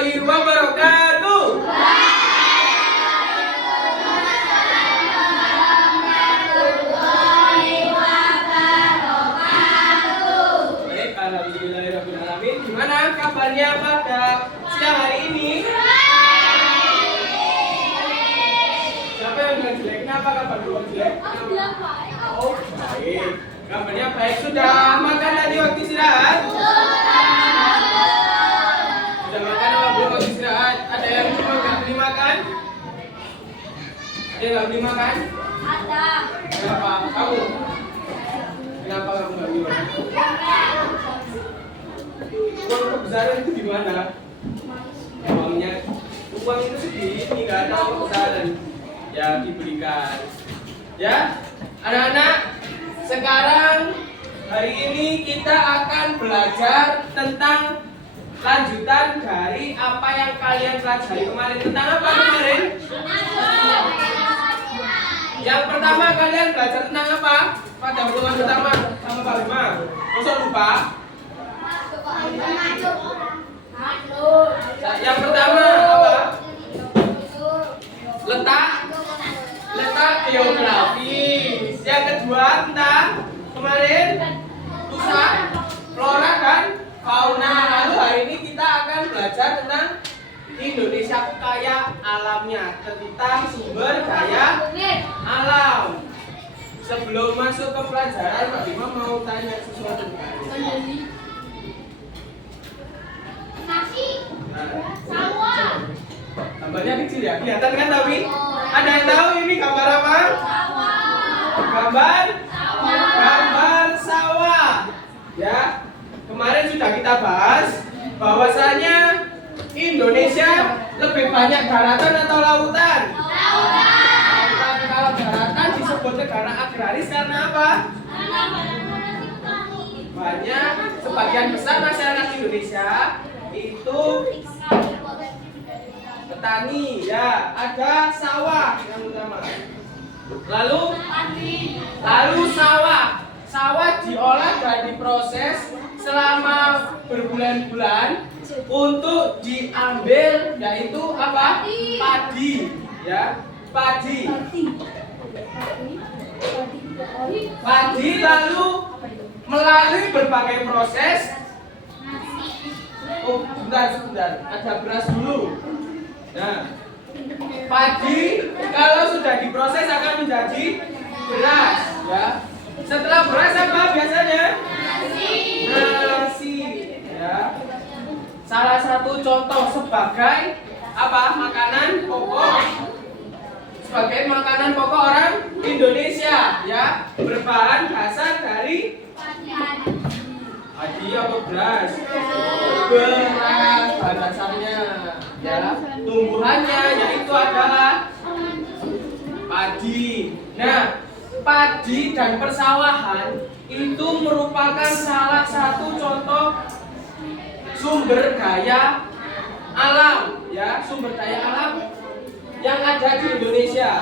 warahmatullahi wabarakatuh. Baik, alhamdulillahirrahmanirrahim. Gimana kabarnya pada siang hari ini? Siapa yang bilang jelek? Kenapa kabar lu jelek? Oh, baik. Kabarnya baik. Sudah makan tadi waktu istirahat? Sudah makan apa belum waktu istirahat? Ada yang cuma nggak beli makan? Ada yang nggak beli makan? Ada. Kenapa? Kamu? Kenapa kamu nggak beli makan? Uang kebesaran itu di mana? Uangnya, uang itu segini, nggak ada uang kebesaran. Ya diberikan. Ya, anak-anak. Sekarang hari ini kita akan belajar tentang lanjutan dari apa yang kalian pelajari kemarin. Tentang apa kemarin? Yang pertama kalian belajar tentang apa? Pada pertemuan pertama sama Pak Bima. Masa lupa? Yang pertama apa? Letak geografi. Yang kedua tentang kemarin pusat flora dan fauna. Lalu hari ini kita akan belajar tentang Indonesia kaya alamnya, tentang sumber daya alam. Sebelum masuk ke pelajaran, Pak Bima mau tanya sesuatu. Gambarnya kecil ya, kelihatan kan tapi? Ada yang tahu ini gambar apa? Gambar sawah. Ya, kemarin sudah kita bahas bahwasanya Indonesia lebih banyak daratan atau lautan? Lautan. Kalau daratan disebut negara agraris karena apa? Banyak, sebagian besar masyarakat Indonesia itu petani, ya. Ada sawah yang utama. Lalu sawah diolah dan diproses selama berbulan-bulan untuk diambil, yaitu apa? Padi, ya. Padi lalu melalui berbagai proses. Oh, sebentar. Ada beras dulu. Nah, padi kalau sudah diproses akan menjadi beras, ya. Setelah beras apa biasanya? Nasi, ya. Salah satu contoh sebagai apa? Makanan pokok orang Indonesia, ya. Berbahan dasar dari padi atau beras. Beras bahan dasarnya, ya. Tumbuhannya yaitu adalah padi. Nah, padi dan persawahan itu merupakan salah satu contoh sumber daya alam, ya, sumber daya alam yang ada di Indonesia.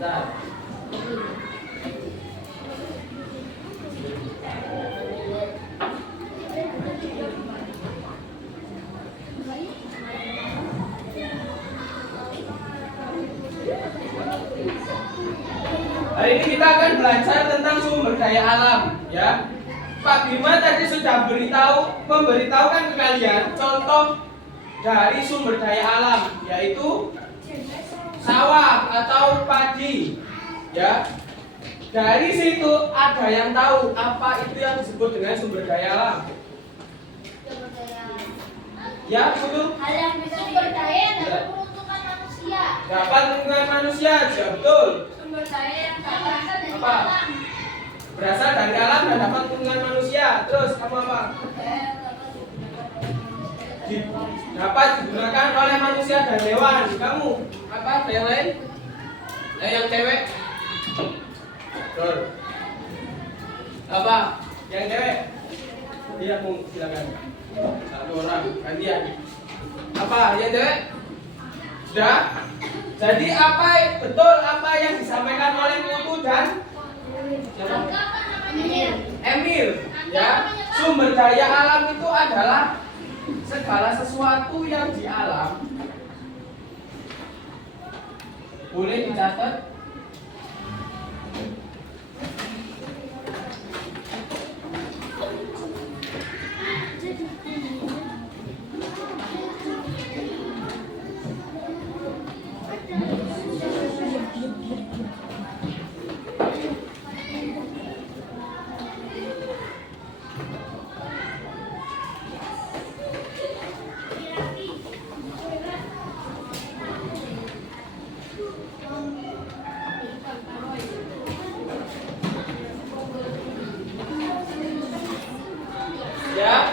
Nah, hari ini kita akan belajar tentang sumber daya alam, ya. Pak Bima tadi sudah memberitahukan ke kalian contoh dari sumber daya alam, yaitu sawah atau padi, ya. Dari situ ada yang tahu apa itu yang disebut dengan sumber daya alam? Ya, betul. Hal yang bisa sumber daya dapat peruntukan manusia. Dapat lingkungan manusia, ya, betul. Sumber daya yang berasal dari Apa? alam. Berasal dari alam dan dapat lingkungan manusia. Terus kamu apa? Dapat digunakan oleh manusia dan hewan. Kamu apa? Ada yang lain? Yang cewek? Betul. Apa? Yang cewek? Iya, silakan. Satu orang gantian. Apa? Yang cewek? Sudah? Jadi apa betul apa yang disampaikan oleh Putu dan Emil, ya. Sumber daya alam itu adalah segala sesuatu yang di alam boleh dicatat ya,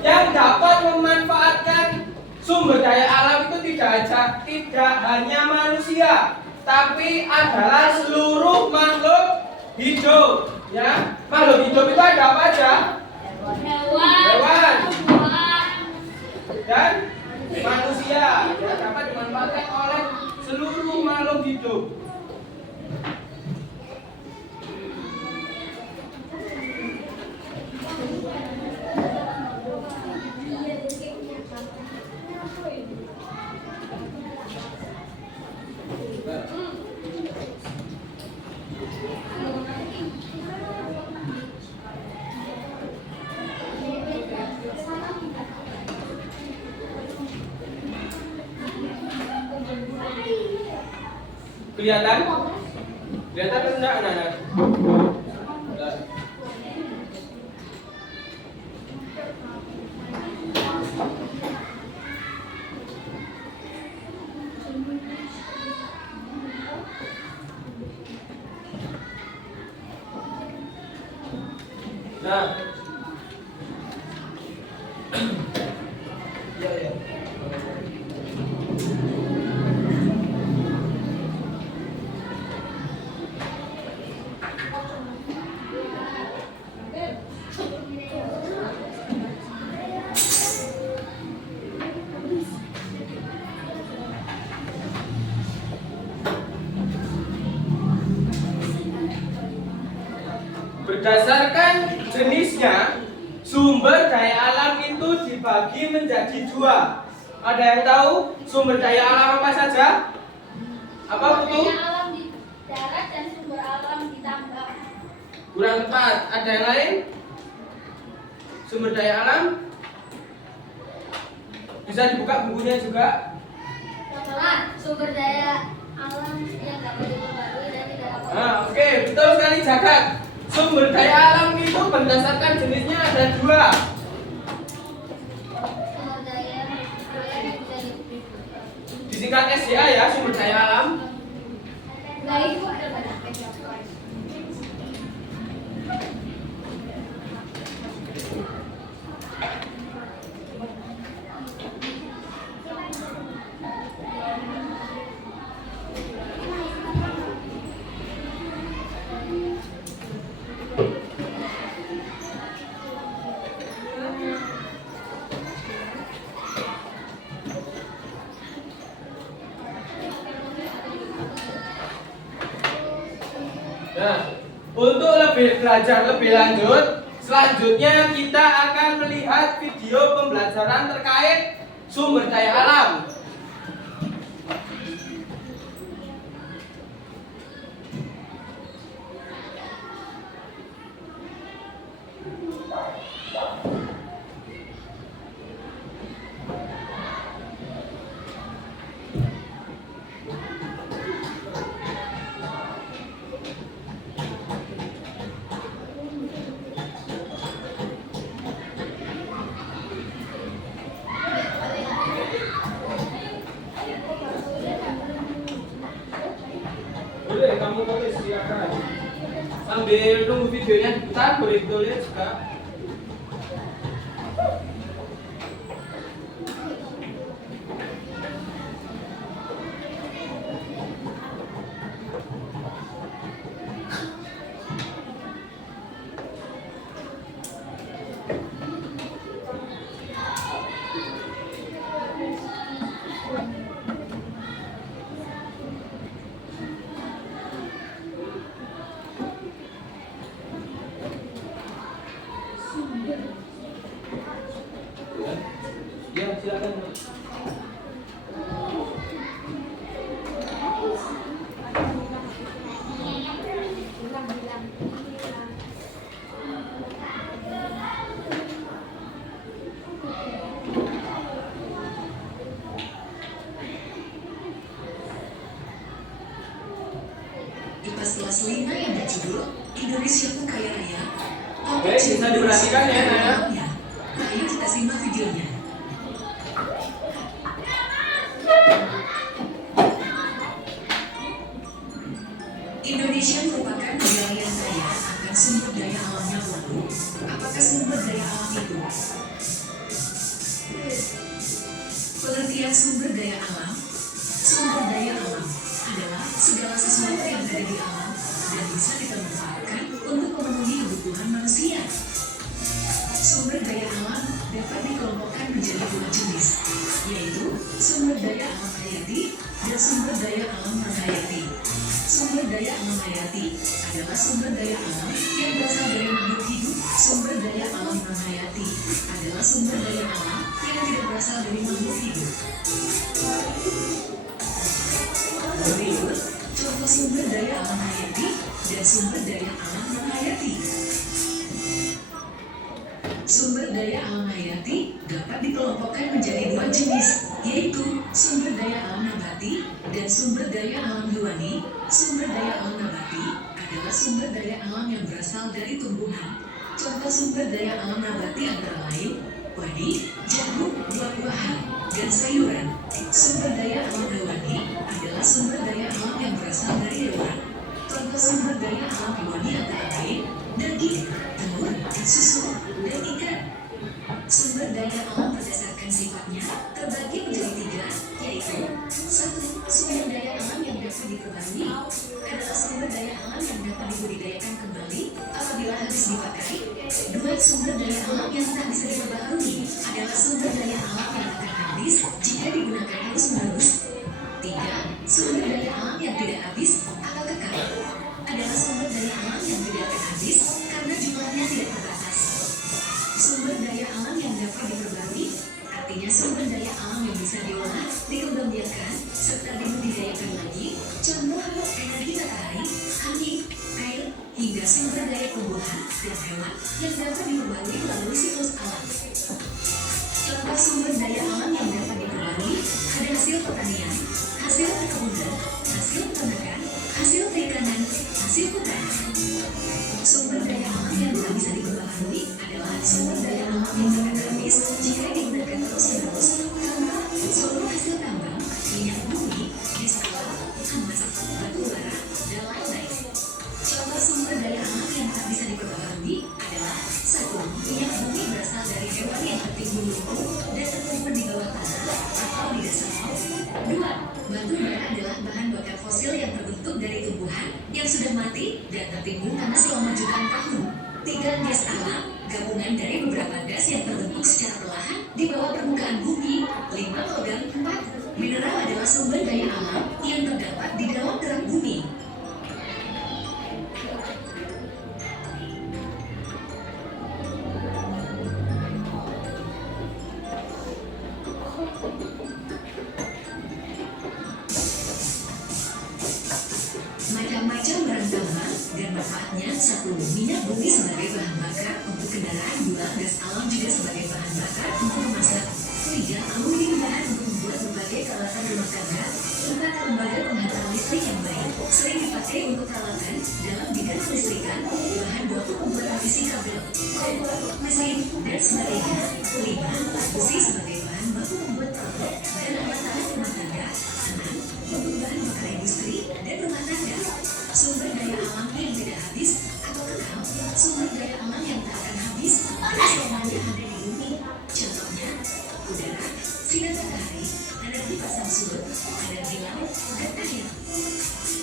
yang dapat memanfaatkan sumber daya alam itu tidak hanya manusia, tapi adalah seluruh makhluk hidup. Ya, makhluk hidup itu ada apa aja? Hewan dan manusia. Ya, dapat dimanfaatkan oleh seluruh makhluk hidup. Kelihatan? Kelihatan enggak anak-anak? Nah. Ya, ya. Berdasarkan jenisnya, sumber daya alam itu dibagi menjadi dua. Ada yang tahu sumber daya alam apa saja? Apa itu? Daya alam di darat dan sumber alam di tambang. Kurang tepat. Ada yang lain? Sumber daya alam? Bisa dibuka bukunya juga. Sumber daya alam yang dapat diperbarui dan tidak dapat. Oke, betul sekali Jagat. Sumber daya alam itu berdasarkan jenisnya ada dua. Sumber daya yang bisa Disingkat SDA ya, sumber daya alam. Nah, itu ada banyak. Nah, untuk belajar lebih lanjut, selanjutnya kita akan melihat video pembelajaran terkait sumber daya alam. Boleh kamu tulis silakan. Sambil nunggu videonya diputar, boleh ditulis juga. silakan. IPAS kelas 5 yang berjudul Indonesia Ku Kaya Raya. Oke, bisa diperhatikan ya, Naya. Nah, ayo kita simak videonya. Indonesia merupakan negara yang kaya akan sumber daya alamnya. Lalu, apakah sumber daya alam itu? Pengertian sumber daya alam. Sumber daya alam adalah segala sesuatu yang ada di alam dan bisa kita manfaatkan untuk memenuhi kebutuhan manusia. Sumber daya alam dapat dikelompokkan menjadi dua jenis, yaitu sumber daya alam hayati dan sumber daya alam non-hayati. Sumber daya alam hayati adalah sumber daya alam yang berasal dari makhluk hidup. Sumber daya alam non-hayati adalah sumber daya alam yang tidak berasal dari makhluk hidup. Berikut contoh sumber daya alam hayati dan sumber daya alam non-hayati. Sumber daya alam hayati dapat dikelompokkan menjadi dua jenis, yaitu sumber daya alam nabati dan sumber daya alam hewani. Sumber daya alam nabati adalah sumber daya alam yang berasal dari tumbuhan. Contoh sumber daya alam nabati antara lain padi, jagung, buah-buahan, dan sayuran. Sumber daya alam hewani adalah sumber daya alam yang berasal dari hewan. Contoh sumber daya alam hewani antara lain daging, telur, susu, dan ikan. Sumber daya alam berdasarkan sifatnya terbagi menjadi tiga, yaitu 1. Sumber daya alam yang dapat diperbarui adalah sumber daya alam yang dapat dibudidayakan kembali apabila habis dipakai. 2. Sumber daya alam yang tak bisa diperbarui adalah sumber daya alam yang akan habis jika digunakan terus-menerus. 3. Sumber daya alam yang tidak habis atau kekal adalah sumber daya alam yang tidak akan habis karena jumlahnya tidak terbatas. Sumber daya alam yang dapat diperbarui artinya sumber daya alam yang bisa diolah, dikembangbiakan, serta dibudidayakan lagi. Contoh energi matahari, angin, air, hingga sumber daya tumbuhan dan hewan yang dapat diperbarui melalui siklus alam. Contoh sumber daya alam yang dapat diperbarui ada hasil pertanian, hasil perkebunan, hasil peternakan, hasil perikanan, hasil hutan. Sumber daya alam yang tak bisa diperbarui adalah sumber daya alam yang akan habis jika digunakan terus-menerus. Contoh seluruh hasil tambang, minyak bumi, gas alam, emas, batu bara, dan lain-lain. Contoh sumber daya alam yang tak bisa diperbarui adalah 1. Minyak bumi berasal dari hewan yang tertimbun lumpur dan terkubur di bawah tanah atau di dasar laut. 2. Batu bara adalah bahan bakar fosil yang terbentuk dari tumbuhan yang sudah mati dan tertimbun tanah selama jutaan tahun. 3. Gas alam, gabungan dari beberapa gas yang terbentuk secara perlahan di bawah permukaan bumi. 5. Logam. 4. Mineral adalah sumber daya alam yang terdapat di dalam kerak bumi. Macam-macam barang tambang dan manfaatnya. 1. Minyak bumi sebagai bahan bakar untuk kendaraan. 2. Gas alam juga sebagai bahan bakar untuk memasak. 3. Aluminium bahan untuk membuat berbagai peralatan rumah tangga. 4. Lembaga penghantar listrik yang baik sering dipakai untuk peralatan dalam bidang kelistrikan. Bahan baku pembuat isi kabel, mesin, dan sebagainya. 5. Besi sebagai bahan baku pembuat produk dan alat-alat rumah tangga. 6. Untuk bahan bakar industri dan rumah tangga. Sumber daya alam yang tidak habis atau kekal. Sumber daya alam yang tak akan habis dan selamanya ada di bumi. Contohnya udara, sinar matahari, energi pasang surut, energi laut, dan air.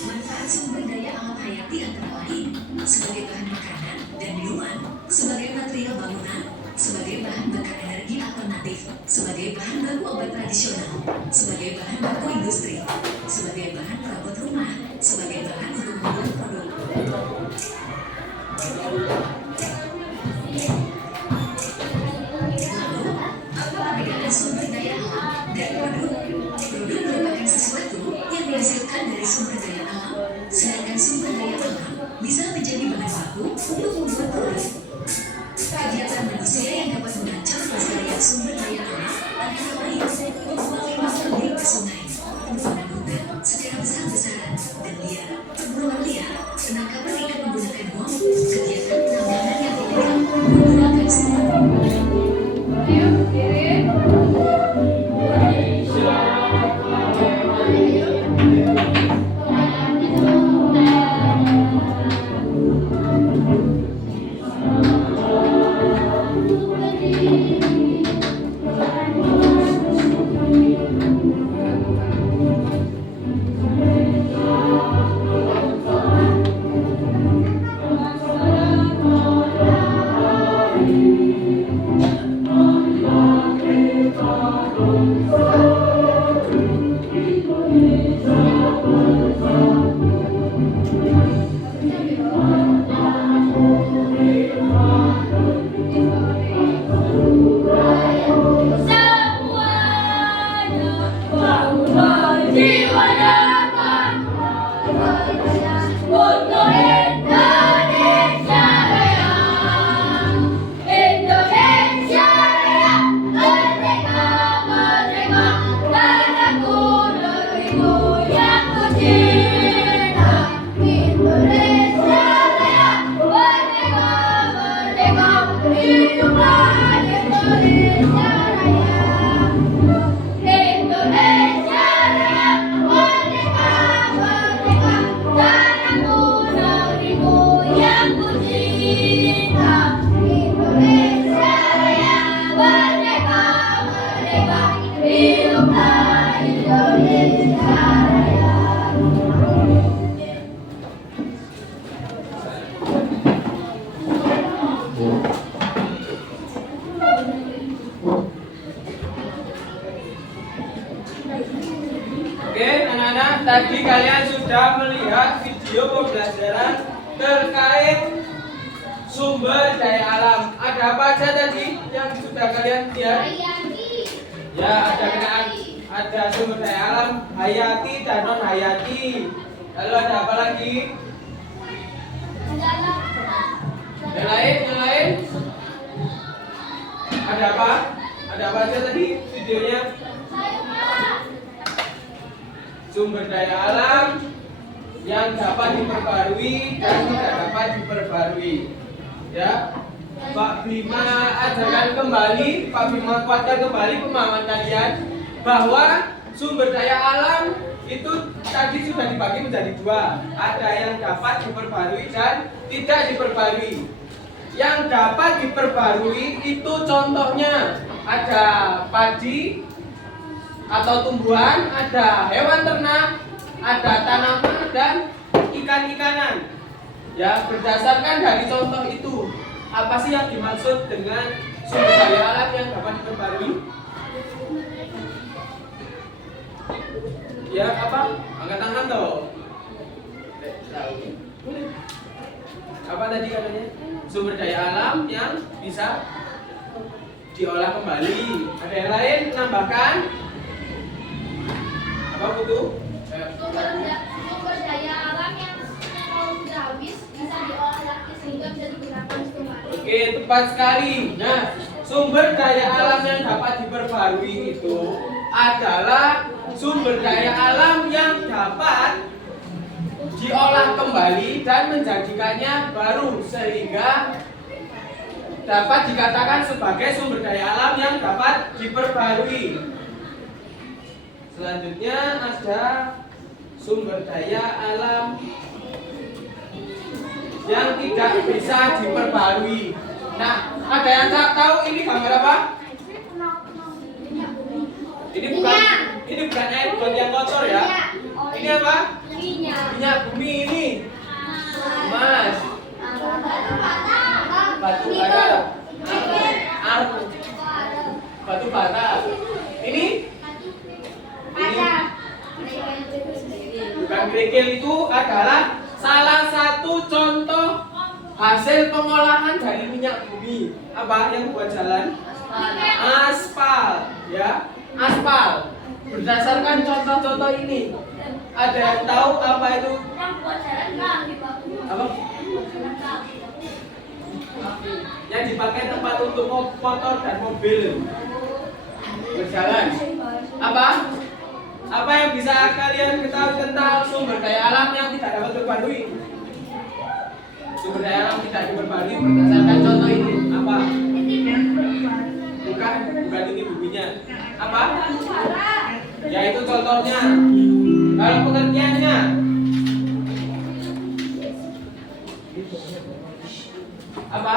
Manfaat sumber daya alam hayati antara lain sebagai bahan makanan dan minuman, sebagai material bangunan, sebagai bahan bakar energi alternatif, sebagai bahan baku obat tradisional, sebagai bahan baku industri, sebagai bahan perabot rumah, sebagai bahan untuk membuat produk. Lalu, apa perbedaan sumber daya dari sumber daya alam, sedangkan sumber daya alam bisa menjadi bahan baku untuk membuat produk. Kegiatan manusia yang dapat mengancam kelestarian sumber daya alam antara lain membuang limbah pabrik ke sungai, pembuangan hutan secara besar-besaran, dan liar, pemburuan liar, penangkapan ikan menggunakan bom, kegiatan penambangan yang ilegal menggunakan Oke, anak-anak, tadi kalian sudah melihat video pembelajaran terkait sumber daya alam. Ada apa aja tadi yang sudah kalian lihat? Ya, ada sumber daya alam hayati dan non hayati. Lalu ada apa lagi? Yang lain? Ada apa? Ada apa aja tadi videonya? Sumber daya alam yang dapat diperbarui dan tidak dapat diperbarui. Ya, Pak Bima ajarkan kembali, Pak Bima kuatkan kembali pemahaman kalian bahwa sumber daya alam itu tadi sudah dibagi menjadi dua. Ada yang dapat diperbarui dan tidak diperbarui. Yang dapat diperbarui itu contohnya ada padi atau tumbuhan, ada hewan ternak, ada tanaman dan ikan-ikanan. Ya, berdasarkan dari contoh itu, apa sih yang dimaksud dengan sumber daya alam yang dapat diperbarui? Ya, apa? Angkat tangan toh. Apa tadi katanya? Sumber daya alam yang bisa diolah kembali. Ada yang lain menambahkan? Apa itu? Sumber daya alam yang kalau sudah habis bisa diolah lagi sehingga bisa digunakan kembali. Oke, tepat sekali. Nah, sumber daya alam yang dapat diperbarui itu adalah sumber daya alam yang dapat diolah kembali dan menjadikannya baru sehingga dapat dikatakan sebagai sumber daya alam yang dapat diperbarui. Selanjutnya ada sumber daya alam yang tidak bisa diperbarui. Nah, ada yang tahu ini gambar apa? Ini bukan air buat yang kotor ya. Ini apa? Minyak bumi ini. Emas. Batu bara. Batu bara. Ini bukan kerikil, itu adalah salah satu contoh hasil pengolahan dari minyak bumi. Apa yang buat jalan? Aspal, ya. Aspal. Berdasarkan contoh-contoh ini, Ada yang tahu apa itu? Yang buat jalan kaki, Pak. Apa? Buat jalan kaki. Yang dipakai tempat untuk motor dan mobil berjalan. Apa? Apa yang bisa kalian ketahui tentang sumber daya alam yang tidak dapat diperbarui? Sumber daya alam tidak diperbarui berdasarkan contoh ini. Apa? Bukan ini bukunya. Apa? Ya itu contohnya. Kalau pengertiannya, apa?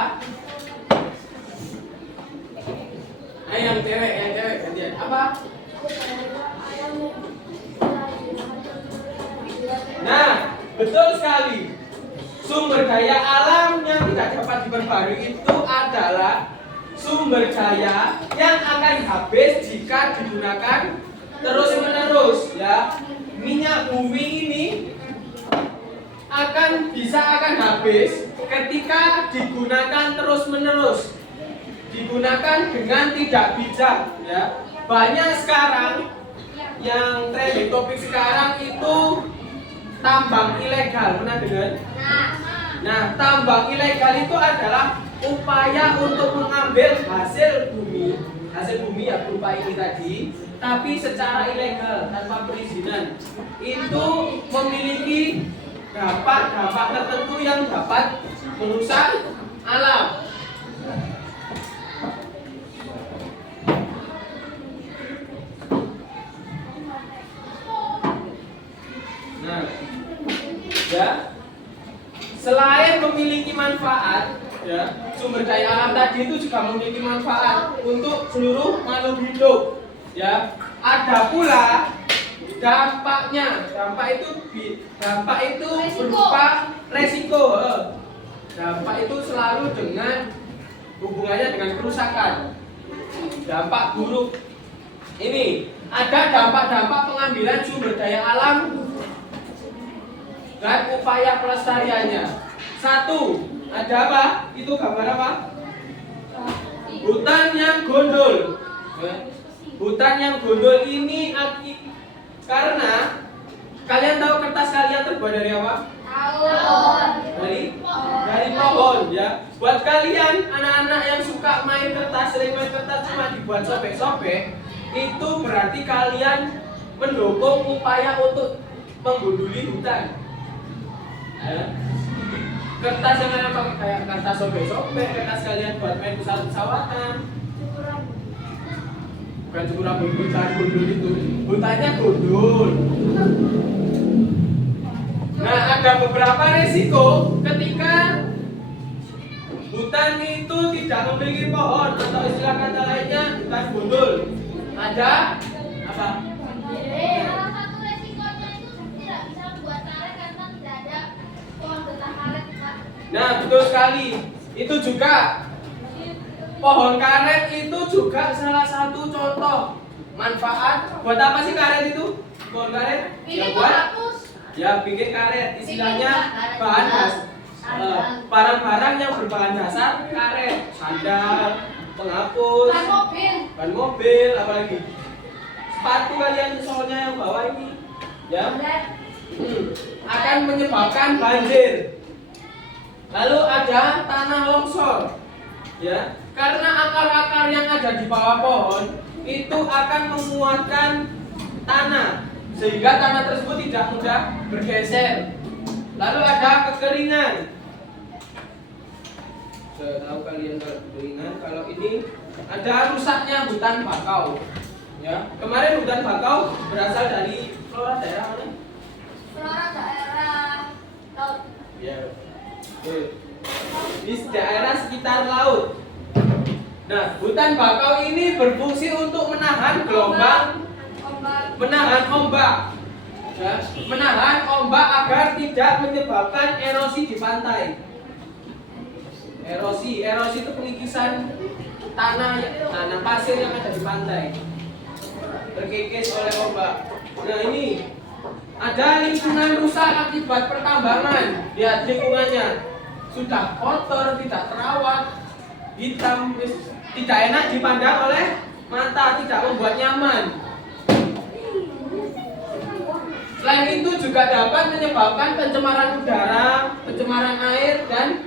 Yang cewek gantian. Apa? Nah, betul sekali. Sumber daya alam yang tidak dapat diperbarui itu adalah sumber daya yang akan habis jika digunakan terus-menerus, ya. Minyak bumi ini akan habis ketika digunakan terus-menerus. Digunakan dengan tidak bijak, ya. Banyak sekarang yang trending topik sekarang itu tambang ilegal, pernah dengar? Nah, tambang ilegal itu adalah upaya untuk mengambil hasil bumi ya berupa ini tadi, tapi secara ilegal tanpa perizinan. Itu memiliki dampak tertentu yang dapat merusak alam. Nah, ya, selain memiliki manfaat, ya, sumber daya alam tadi itu juga memiliki manfaat untuk seluruh makhluk hidup, ya. Ada pula dampaknya. Dampak itu berupa resiko. Dampak itu selalu dengan hubungannya dengan kerusakan. Dampak buruk. Ini ada dampak-dampak pengambilan sumber daya alam dan upaya pelestariannya. Satu, ada apa? Itu gambar apa? Hutan yang gondol. Hutan yang gondol ini karena kalian tahu kertas kalian terbuat dari apa? Dari pohon, ya. Buat kalian anak-anak yang suka main kertas, sering main kertas cuma dibuat sobek-sobek, itu berarti kalian mendukung upaya untuk menggunduli hutan. Ya. Kertas yang kalian pakai kayak kertas sobek-sobek, kertas kalian buat main pesawat-pesawatan. Bukan cukup rambut gundul itu, hutannya gundul. Nah, ada beberapa resiko ketika hutan itu tidak memiliki pohon atau istilah kata lainnya hutan gundul. Ada apa? Salah satu resikonya itu tidak bisa membuat karet karena tidak ada pohon getah karet, Pak. Nah, betul sekali. Itu juga pohon karet itu juga salah satu contoh manfaat. Buat apa sih karet itu? Pohon karet? Ya buat bikin karet. Istilahnya bahan dasar. Barang-barang yang berbahan dasar karet, sandal, penghapus, ban mobil, apalagi sepatu kalian soalnya yang bawah ini, ya, akan menyebabkan banjir. Lalu ada tanah longsor, ya, karena akar-akar yang ada di bawah pohon itu akan menguatkan tanah sehingga tanah tersebut tidak mudah bergeser. Lalu ada kekeringan. Saya tahu kalian kalau kekeringan, kalau ini ada rusaknya hutan bakau. Ya, kemarin hutan bakau berasal dari flora daerah mana? Flora daerah laut. Ya. Di daerah sekitar laut. Nah, hutan bakau ini berfungsi untuk menahan gelombang, menahan ombak. Ya, menahan ombak agar tidak menyebabkan erosi di pantai. Erosi itu pengikisan tanah pasir yang ada di pantai, terkikis oleh ombak. Nah, ini ada lingkungan rusak akibat pertambangan. Lihat lingkungannya sudah kotor, tidak terawat, hitam, tidak enak dipandang oleh mata, tidak membuat nyaman. Selain itu juga dapat menyebabkan pencemaran udara, pencemaran air, dan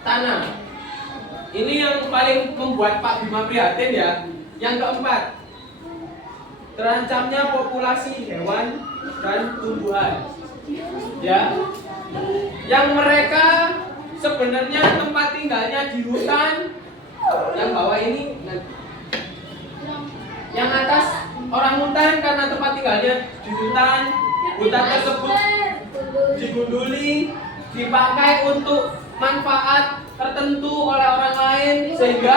tanah. Ini yang paling membuat Pak Bima prihatin ya. Yang keempat, terancamnya populasi hewan dan tumbuhan. Ya, yang mereka sebenarnya tempat tinggalnya di hutan. Yang bawah ini, yang atas orang hutan karena tempat tinggalnya di hutan. Hutan tersebut digunduli, dipakai untuk manfaat tertentu oleh orang lain, sehingga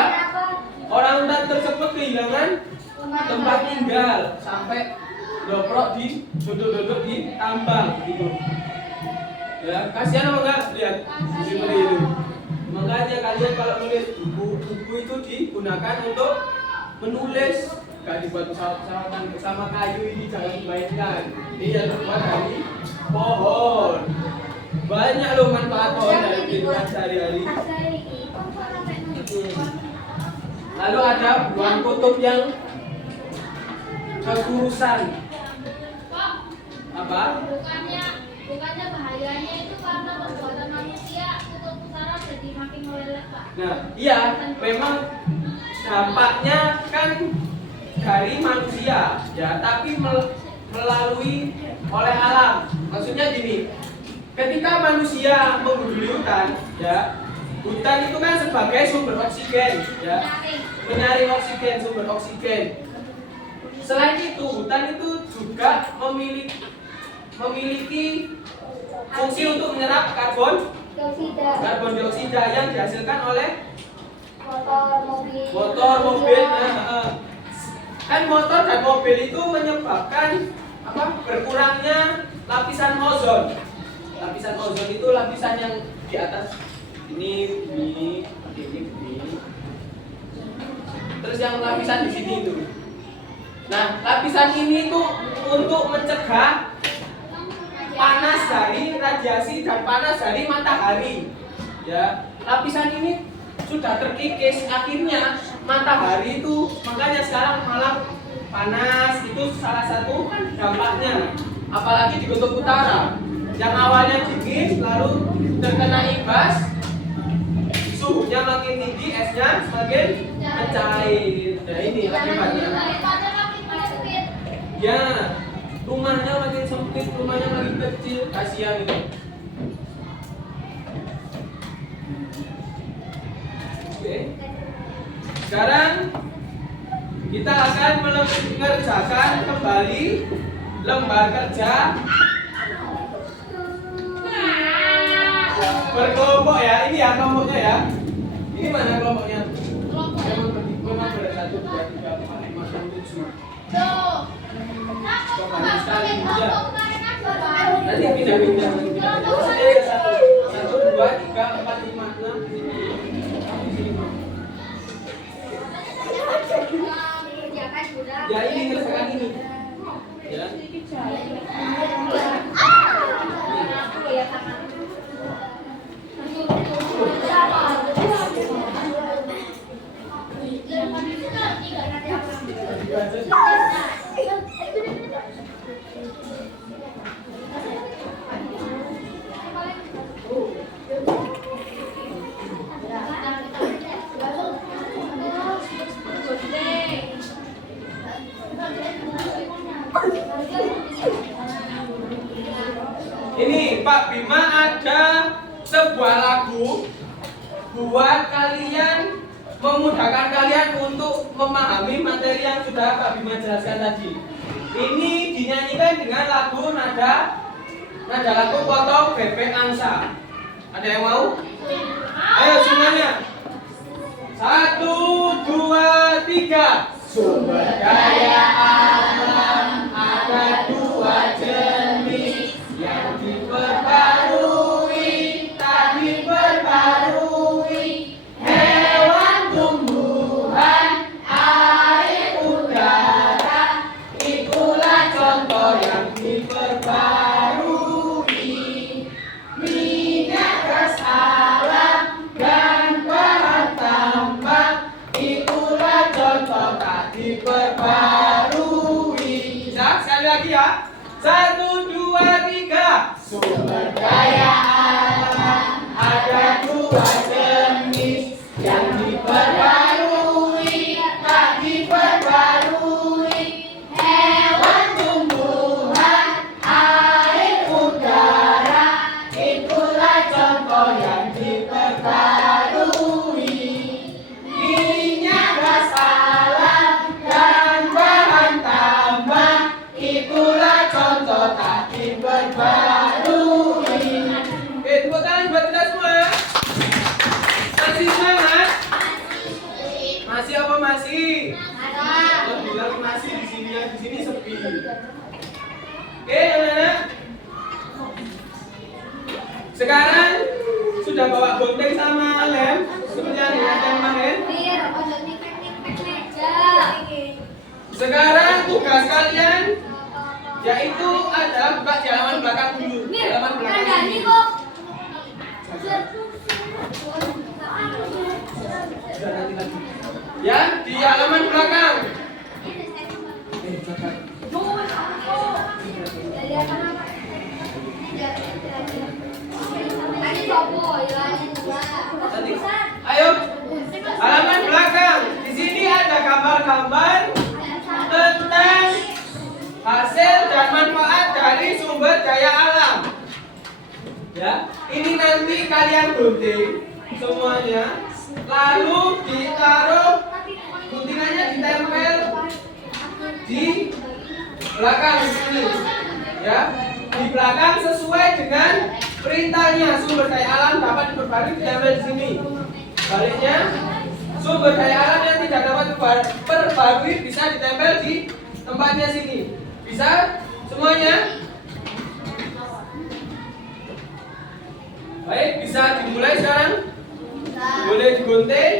orang hutan tersebut kehilangan tempat tinggal sampai doprok di duduk-duduk di tambang gitu. Ya, kasihan apa enggak lihat seperti itu. Makanya kalian kalau nulis buku itu digunakan untuk menulis, gak dibuat pesawat-pesawatan bersama kayu ini, jangan dimainkan. Ini yang terbuat dari pohon. Banyak loh manfaat pohon dari kehidupan sehari-hari. Lalu ada buah kutub yang kegurusan. Apa? Bukannya bahayanya itu karena perbuatan manusia, kutub utara jadi makin meleleh, Pak. Nah, iya, memang dampaknya kan dari manusia ya, tapi melalui oleh alam. Maksudnya gini, ketika manusia menggunduli hutan ya, hutan itu kan sebagai sumber oksigen ya, menyaring oksigen, sumber oksigen. Selain itu, hutan itu juga memiliki fungsi untuk menyerap karbon dioksida yang dihasilkan oleh motor, mobil. Kan motor dan mobil itu menyebabkan apa? Berkurangnya lapisan ozon. Lapisan ozon itu lapisan yang di atas ini. Terus yang lapisan di sini itu. Nah, lapisan ini tuh untuk mencegah panas dari radiasi dan panas dari matahari. Ya, lapisan ini sudah terkikis, akhirnya matahari itu makanya sekarang malah panas, itu salah satu dampaknya. Apalagi di kutub utara yang awalnya dingin lalu terkena imbas, suhunya makin tinggi, esnya semakin mencair. Nah, ini akibatnya. Ya, rumahnya makin sempit, rumahnya makin kecil, kasihan itu. Oke. Sekarang kita akan mengerjakan kembali lembar kerja berkelompok ya. Ini ya kelompoknya ya. Ini mana kelompoknya? Memang ada 1, 2, 3, 4, 5, 6, 7. Nanti pindah-pindah. 1, 2, 3, 4, 5, 6. Ya ini ngerjakan ini. Ya. Ini Pak Bima ada sebuah lagu buat kalian, memudahkan kalian untuk memahami materi yang sudah Pak Bima jelaskan tadi. Ini dinyanyikan dengan lagu nada lagu potong bebek angsa. Ada yang mau? Ayo semuanya. 1, 2, 3. Sumber daya alam ada 2 jenis, yang diperbarui, tak diperbarui. Hewan, tumbuhan, air, udara, itulah contoh yang diperbarui. Minyak gas alam dan bahan tambang, itulah contoh tak diperbarui. Masih apa masih? Ada. Oh, bilang masih di sini ya, di sini sepi. Oke, anak-anak. Sekarang sudah bawa gunting sama lem seperti yang diajarkan kemarin. Sekarang tugas kalian yaitu adalah buka di halaman belakang dulu. Halaman belakang ini. Ya, di halaman belakang. Ayo, halaman belakang. Di sini ada gambar-gambar tentang hasil dan manfaat dari sumber daya alam. Ya, ini nanti kalian gunting semuanya, lalu ditaruh guntingannya ditempel di belakang sini. Ya, di belakang sesuai dengan perintahnya. Sumber daya alam dapat diperbarui ditempel di sini. Baliknya, sumber daya alam yang tidak dapat diperbarui bisa ditempel di tempatnya sini. Bisa semuanya? Baik, bisa dimulai sekarang. Boleh digunting.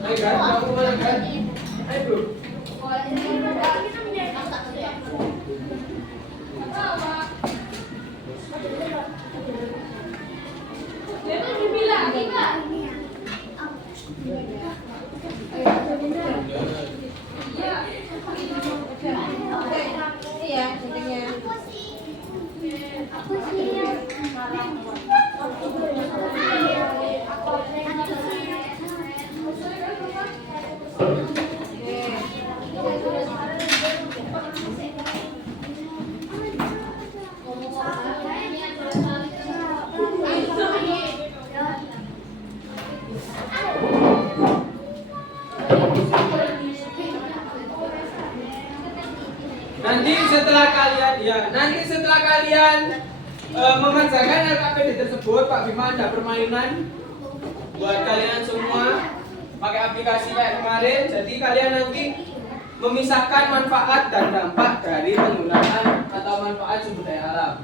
Ayo kan, kamu mana kan? Ayo bro. Nanti setelah kalian mengerjakan LKPD tersebut, Pak Bima ada permainan buat kalian semua pakai aplikasi kayak kemarin. Jadi kalian nanti memisahkan manfaat dan dampak dari penggunaan atau manfaat sumber daya alam.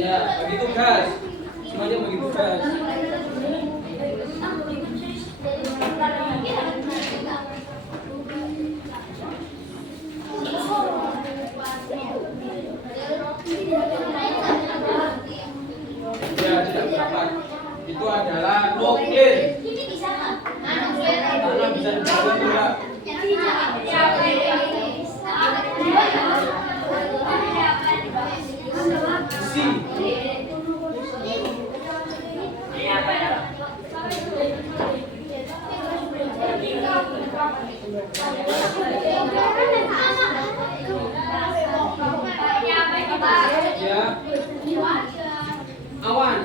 Ya, bagi tugas. Semuanya bagi tugas. Ya, tidak dapat. Itu adalah nuklir. Karena bisa dibuat juga. Si. Ya. Awan.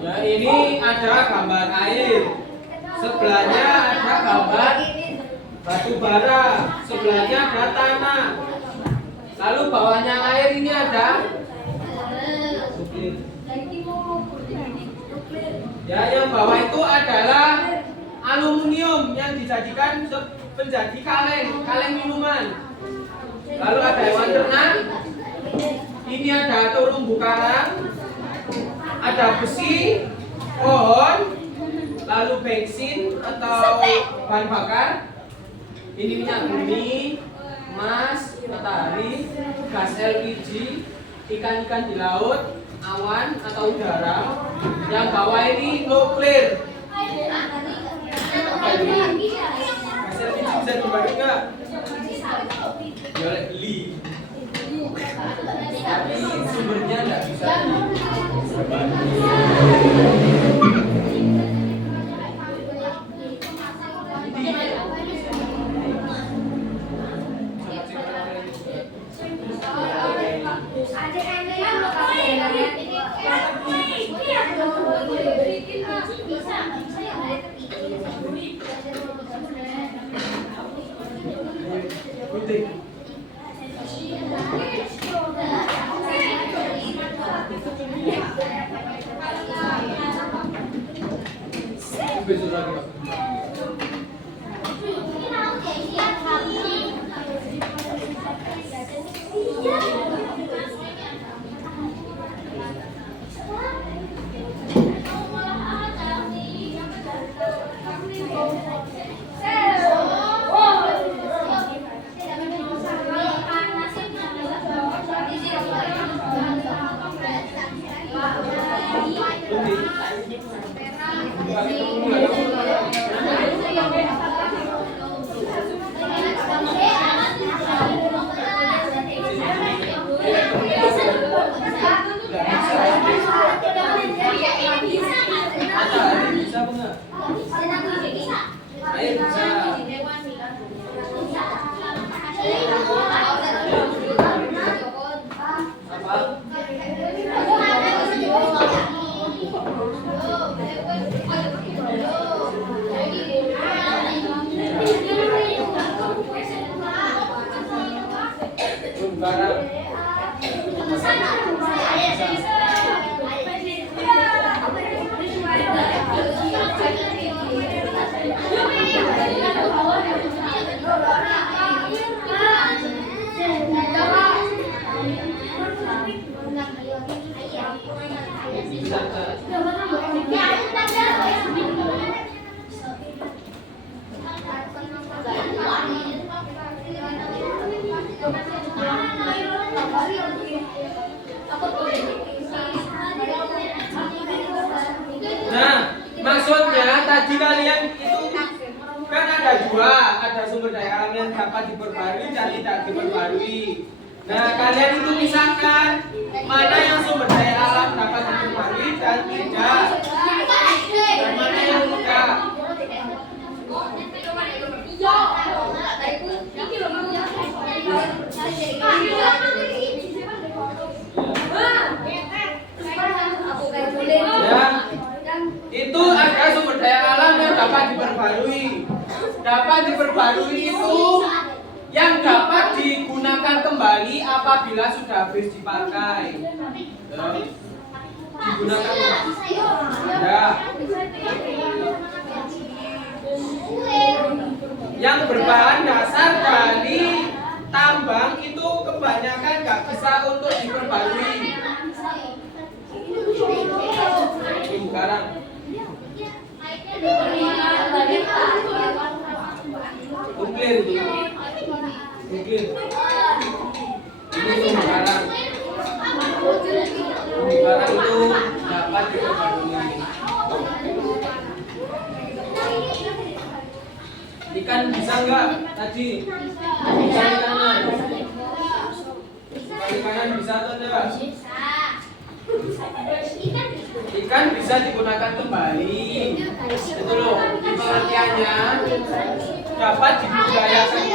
Ya, ini ada gambar air. Sebelahnya ada gambar batu bara. Sebelahnya ada tanah. Lalu bawahnya air ini ada ya, yang bawah itu adalah aluminium yang dijadikan menjadi kaleng minuman. Lalu ada hewan ternak. Ini ada terumbu karang. Ada besi, pohon, lalu bensin atau bahan bakar. Ini minyak bumi, emas, matahari, gas LPG, ikan-ikan di laut, awan atau udara, yang bawah ini nuklir. Hasil fisik bisa dibagi nggak? Boleh beli. Tapi sumbernya nggak bisa putih. Besok lagi, Pak. Bisa apa enggak? Air bisa. Apa? Barang. Nah, maksudnya tadi kalian itu kan ada dua, ada sumber daya alam yang dapat diperbarui dan tidak diperbarui. Nah, kalian itu pisahkan mana yang sumber daya alam dapat diperbarui dan tidak, dan mana yang tidak. Ya, itu ada sumber daya alam yang dapat diperbarui. Dapat diperbarui itu yang dapat digunakan kembali apabila sudah habis dipakai. Ya. Digunakan ya. Yang berbahan dasar dari tambang itu kebanyakan nggak bisa untuk diperbarui. Sekarang nuklir itu nuklir ini sekarang itu dapat diperbarui. Ikan bisa nggak tadi? Ikan kanan. Ikan bisa atau tidak? Ikan bisa digunakan kembali. Itu loh, pengertiannya dapat dibudidayakan.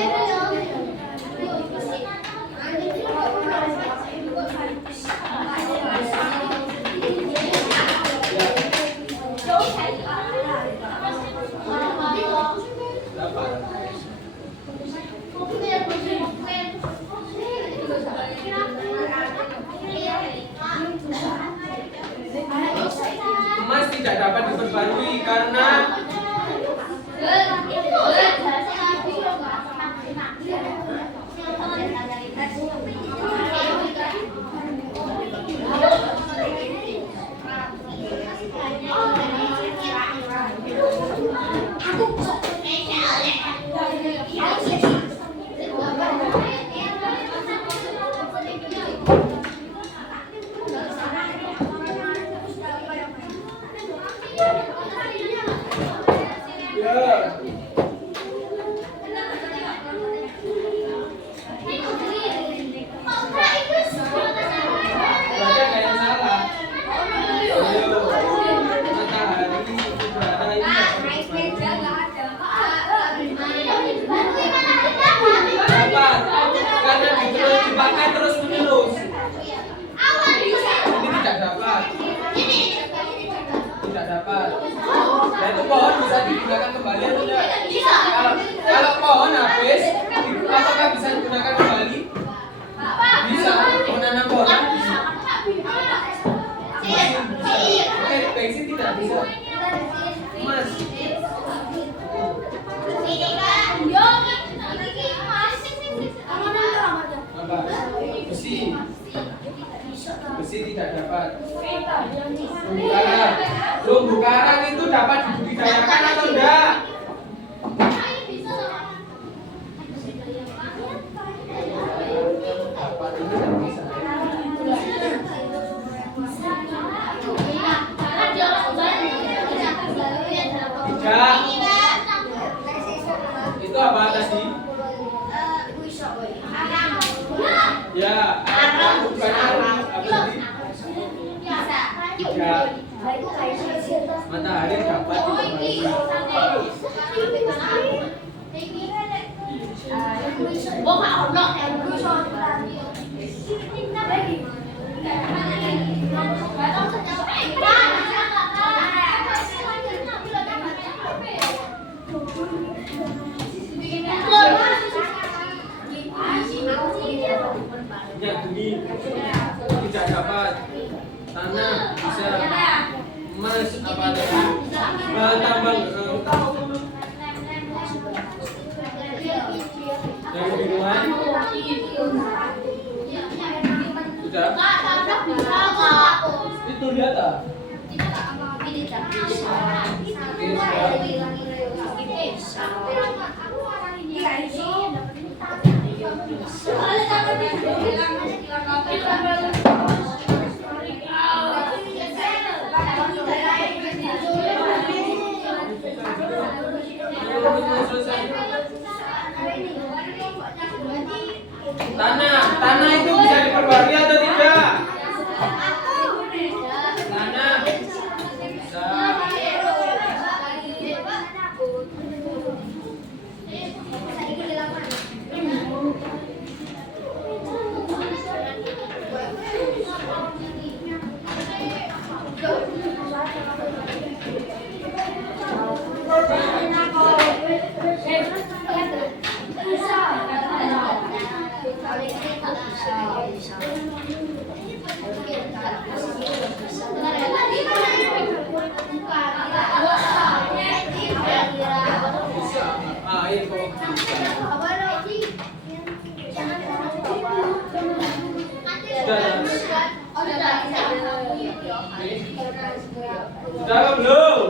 Emas tidak dapat diperbarui karena digunakan kembali atau tidak? Bisa. Kalau pohon habis, apakah bisa digunakan kembali? Bisa. Menanam pohon kan bisa. Oke, bensin tidak bisa. Mas. Apa? Besi. Besi tidak dapat. Terumbu karang. Terumbu karang itu dapat dibudidayakan atau enggak? Dapat itu tidak bisa. Tidak. Itu apa tadi? Ya, bukan apa tadi? Tidak. Matahari dapat minyak bumi tidak dapat. Tanah bisa. Emas apa tadi? Bahan tambang yang minuman sudah. Itu lihat ah. Tanah itu bisa diperbarui atau tidak? Tanah bisa. Air kok bisa. Sudah apa belum?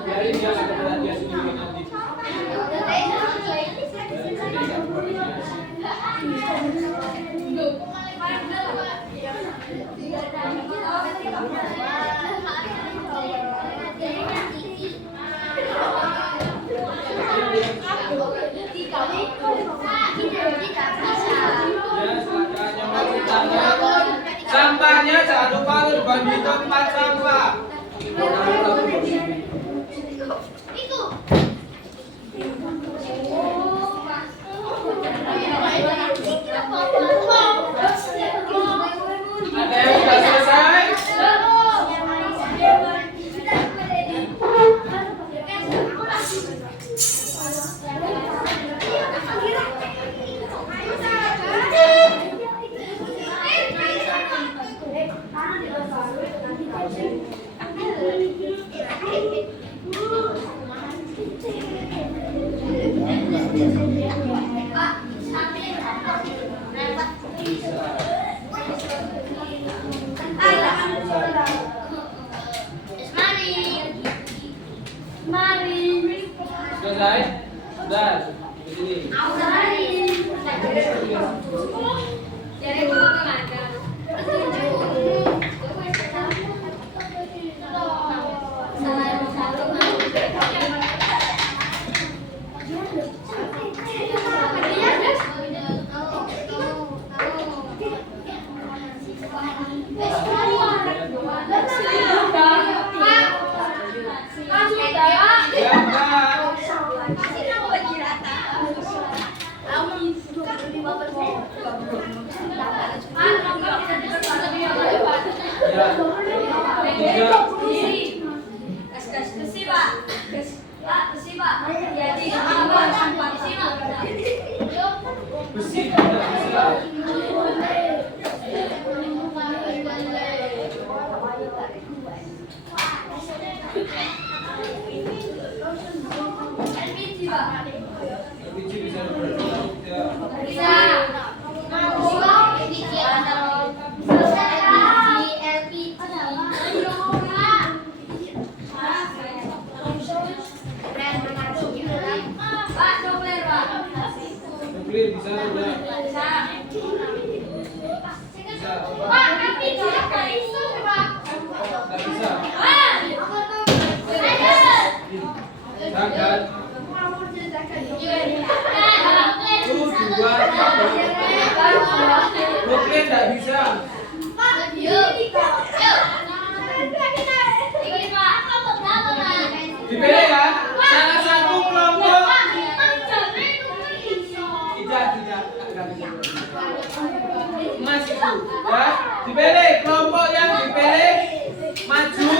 Biarin dia kebetulan dia sendiri nanti. Sampahnya jangan lupa dibuang di tempat sampah. Ada yang sudah selesai? Selesai? Sudah. Di sini. Sudah. Tiga. Besi, Pak. Pak, besi, Pak. Jadi, apa? Besi, Pak. Besi tidak bisa. LPG, Pak. LPG bisa berapa? Bisa. Pak, coklat, Pak. Nuklir bisa udah. Bisa. Bisa. Pak, LPG apa itu, Pak? Nggak bisa. Zakat. Dua. Nuklir nggak bisa. Dipilih ya. Salah satu kelompok. Tidak. Emas itu. Ya. Dipilih kelompok yang dipilih maju.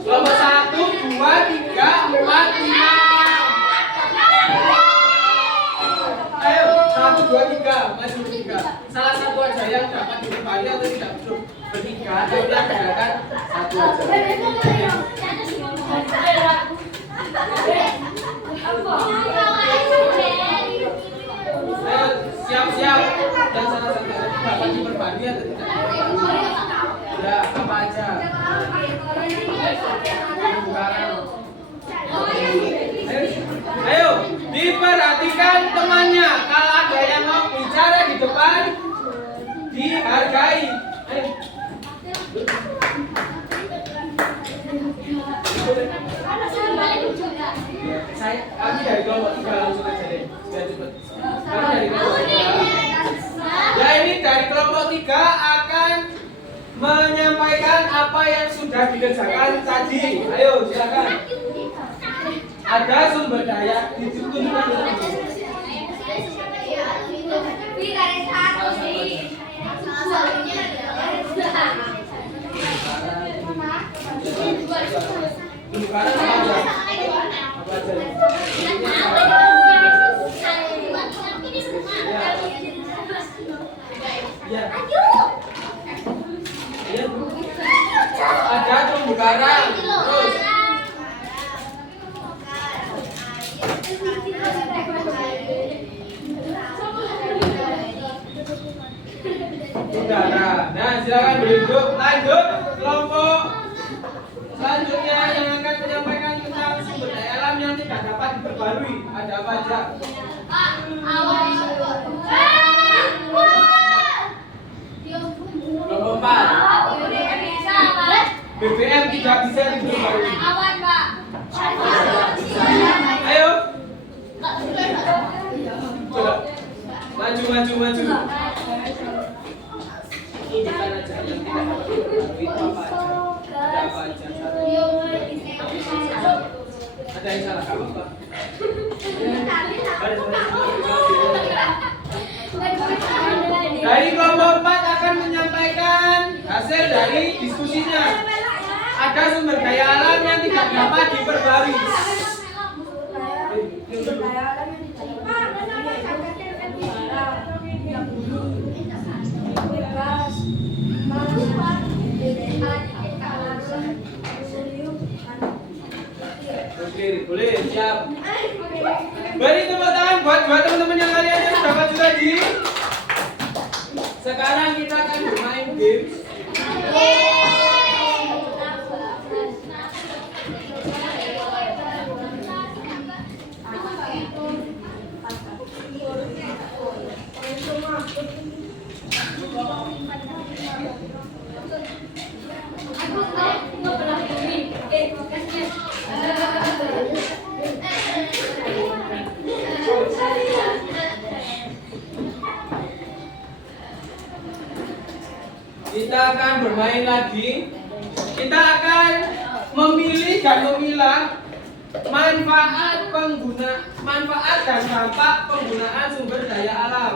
Kelompok 1, 2, 3, 4, 5. Ayo, 1, 2, 3, maju 3. Salah satu aja yang dapat dikembali atau tidak cukup bertiga, tapi yang gerakan satu aja. Ayo, siap-siap. Yang salah satu dapat diperbanding atau tidak? Ya, apa aja? Ayo, diperhatikan temannya. Kalau ada yang mau bicara di depan, dihargai. Ayo. Kami dari kelompok 3 langsung aja deh. Biar cepet. Kami dari kelompok 3. Ya, ini dari kelompok 3 akan menyampaikan apa yang sudah dikerjakan tadi. Ayo, silakan. Ada sumber daya ditunjukkan dulu. Pembukaan apa aja? Apa aja? Ya. Ya. Ada pembukaan. Terus. Udara. Nah, silakan duduk. Lanjut kelompok selanjutnya yang akan menyampaikan tentang sumber daya alam yang tidak dapat diperbarui. Ada apa aja? Kelompok 4. BBM tidak bisa diperbarui. Awan, Pak. Ayo. Coba. Maju. Tunjukkan aja yang tidak dapat diperbarui itu apa aja. Ada apa aja? Ada yang salah kamu, Pak? Dari kelompok 4 akan menyampaikan hasil dari diskusinya. Ada sumber daya alam yang tidak dapat diperbarui. Oke, boleh, siap. Beri tepuk tangan buat teman-teman yang kalian yang sudah maju tadi. Sekarang kita akan bermain games. Kita akan bermain lagi. Kita akan memilih dan memilah manfaat dan dampak penggunaan sumber daya alam.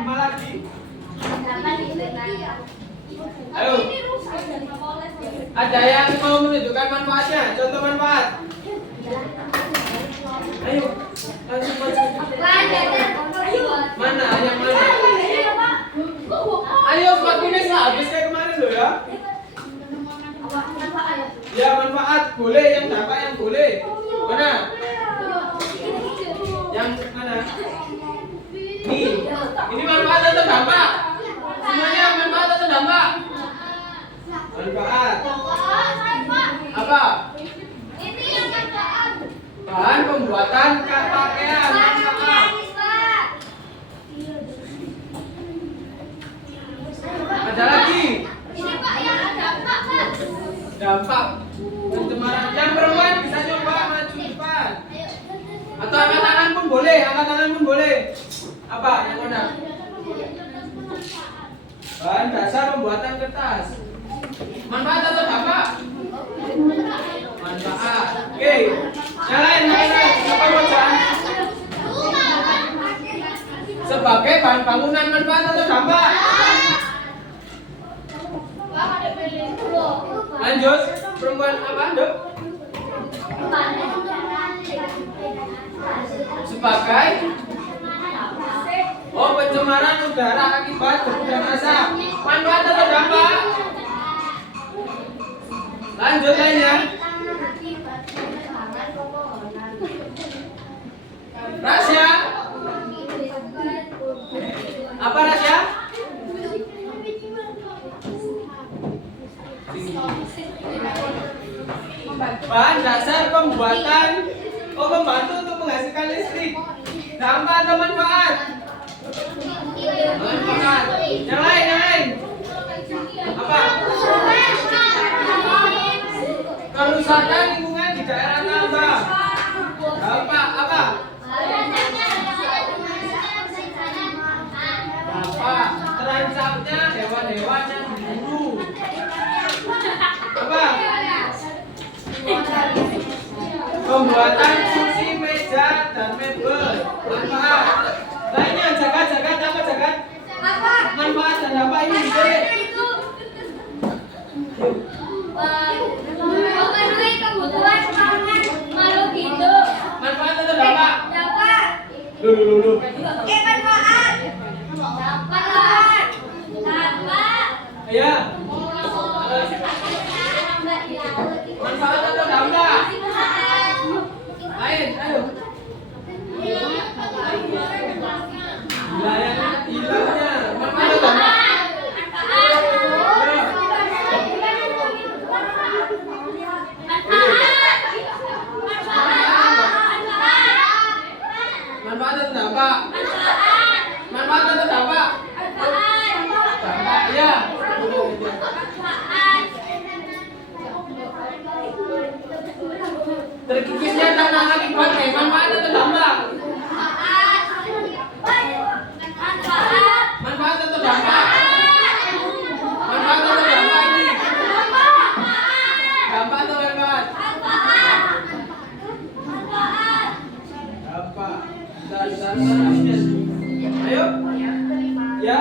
Bima lagi. Dapat disenang. Ayo. Ini rusak. Ada yang mau menunjukkan manfaatnya? Contoh manfaat. Ayo. Langsung maju. Mana? Yang mana? Ayo, waktunya sudah habis kayak kemarin loh ya. Ya manfaat boleh, yang dapat yang boleh. Mana? Yang mana? Ini manfaat atau dampak? Semuanya manfaat atau dampak? Manfaat. Apa? Ini yang manfaat. Bahan pembuatan pakaian. Manfaat. Ada lagi? Ini Pak yang dampak Pak. Dampak pencemaran. Yang perempuan bisa coba maju depan. Atau angkat tangan pun boleh, angkat tangan pun boleh. Apa? Yang mana? Bahan dasar pembuatan kertas. Manfaat atau dampak? Manfaat. Oke. Yang lain, yang lain. Siapa bacaan? Sebagai bahan bangunan, manfaat atau dampak? Lanjut. Perempuan apa, Dok? Sebagai pencemaran udara akibat kerugian asap. Manfaat atau dampak? Lanjut lainnya. Rahasia? Apa rahasia? Bahan dasar pembuatan membantu untuk menghasilkan listrik. Dampak atau manfaat? Manfaat. Yang lain, yang lain. Apa? Kerusakan lingkungan di daerah tambah. Dampak apa? Dampak terancamnya hewan-hewan yang diburu. Apa? Pembuatan kursi, meja, dan mebel. Manfaat. Lainnya jaga-jaga apa jaga? Manfaat dan dampak ini deh. Memenuhi kebutuhan pangan makhluk hidup. Manfaat atau dampak? Dapat. Dulu. Manfaat. Dapat. Dapat. Ya. Manfaat atau dampak? Lain, ayo. Hilangnya. Manfaat atau dampak? Manfaat atau dampak? Manfaat atau dampak? Dampak, ya. Terkikisnya tanah akibat manfaat atau dampak? Manfaat atau dampak? Manfaat atau dampak ini? Dampak atau manfaat? Dampak. Ayo. Ya.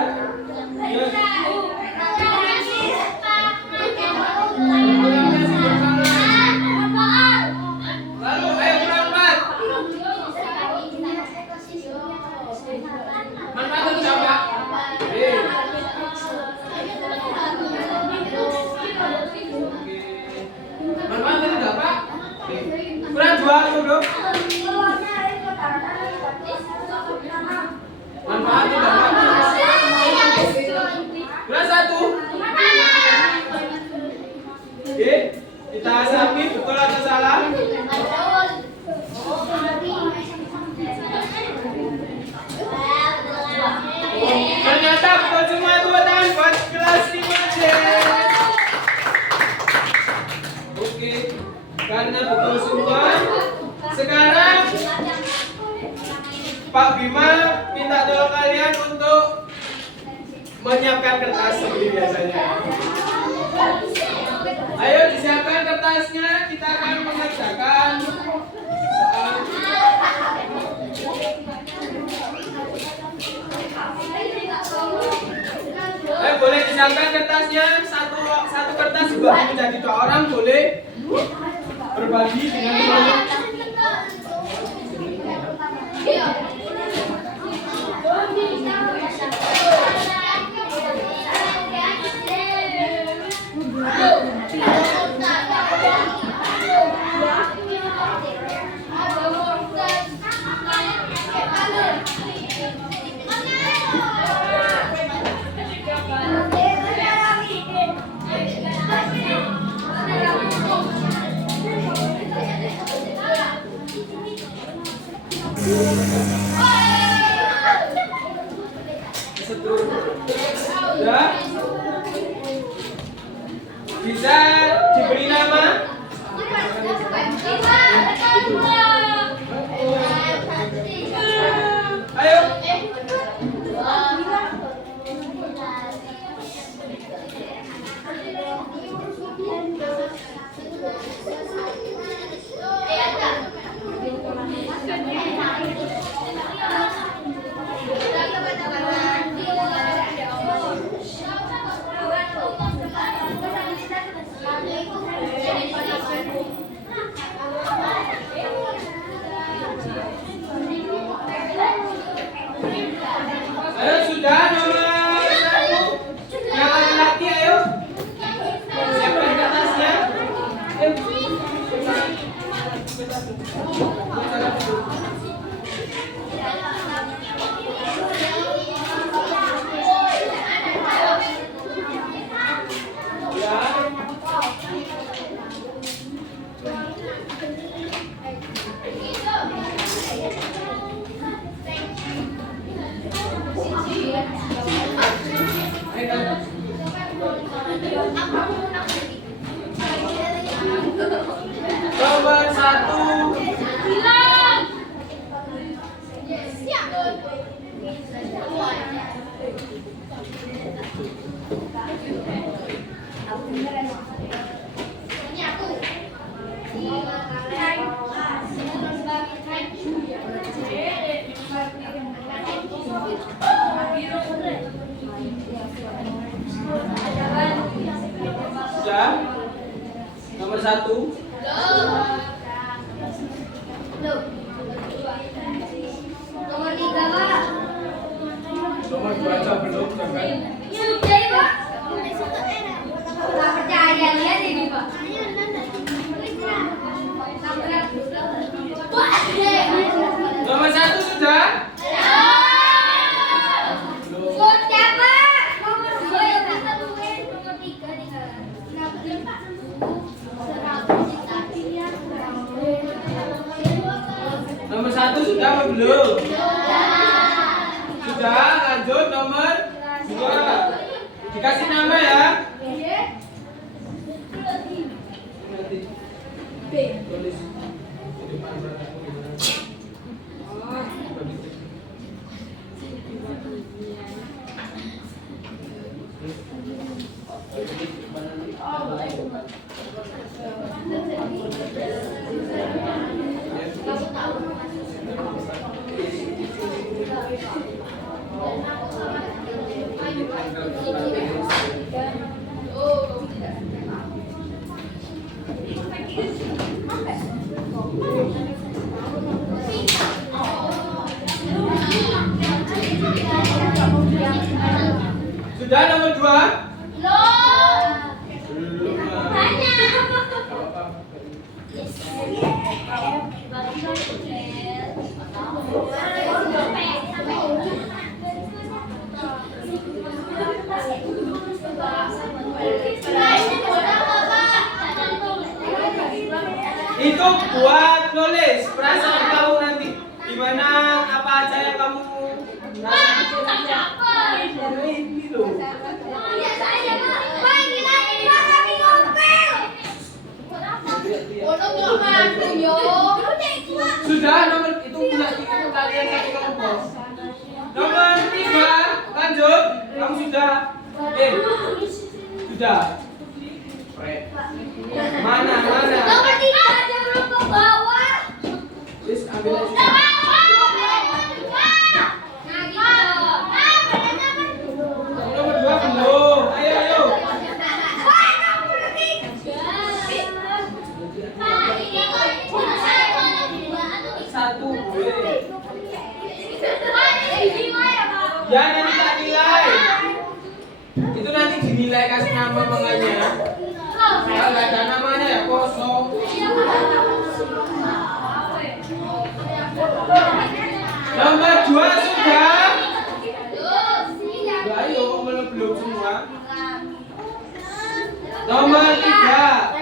Lalu ayo berangkat. Manfaat atau dampak? Manfaat atau dampak? Kurang dua tuh, Bro. Manfaat atau dampak? Kurang satu. Oke, kita asapi betul atau salah? Ternyata betul semua, tepuk tangan buat kelas 5C. Oke, karena betul semua, sekarang Pak Bima minta tolong kalian untuk menyiapkan kertas seperti biasanya. Ayo disiapkan kertasnya, kita akan mengerjakan soal. Misalkan kertasnya satu kertas dibagi menjadi 2 orang, boleh berbagi dengan teman. Ya. Bisa diberi nama? Ayo. Ayo sudah nomor 1. Yang laki-laki ayo. Siapkan kertasnya. Nomor 1. Sudah? Nomor 1. Nomor 3, Pak. Nomor 2 aja belum, kan? Sudah, Pak. Nggak percaya, lihat ini, Pak. Nomor 1 sudah? Sudah, Pak. Nomor 2 yang bisa nungguin. Nomor 3 nih, Kak. Nomor 1 sudah apa belum? Sudah, lanjut nomor 2. Dikasih nama ya. Tulis. Sudah nomor 2? Itu buat nulis perasaan kamu nanti. Gimana, apa aja yang kamu ini loh. Sudah nomor itu bulan itu kalian kasih kelompok. Nomor 3 lanjut. Kamu sudah? Sudah. Mana? Nomor 3 aja belum ke bawah. Please ambil aja. Nomor 2 belum. Ayo. Itu nanti dinilai kasih nama makanya. Kalau nggak ada namanya ya kosong. Nomor 2 sudah. Ayo, belum semua. Nomor 3.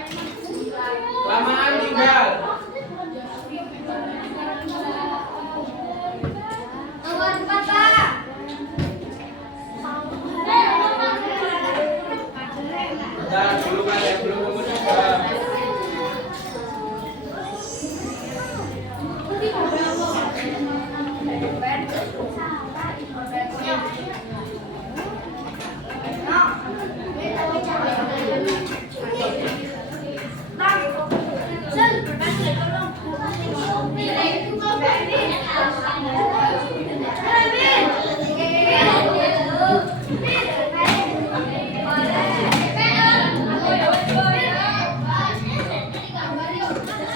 Lamaan tinggal. Nomor 4, Pak. Dan belum ada yang belum nomor 3.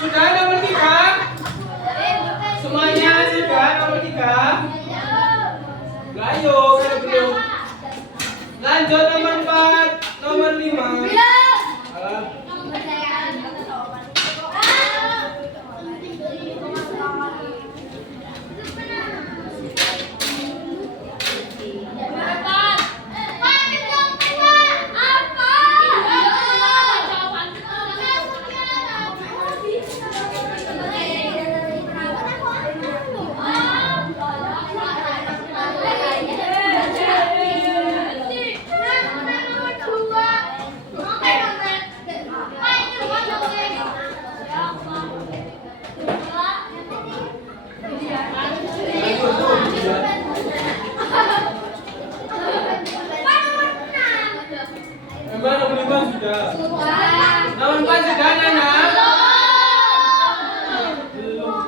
Sudah nomor 3. Semuanya sudah nomor 3. Ayo, belum. Lanjut nomor 4, nomor 5. Nomor 5 sudah. Nomor 4 sudah, Nana. Belum.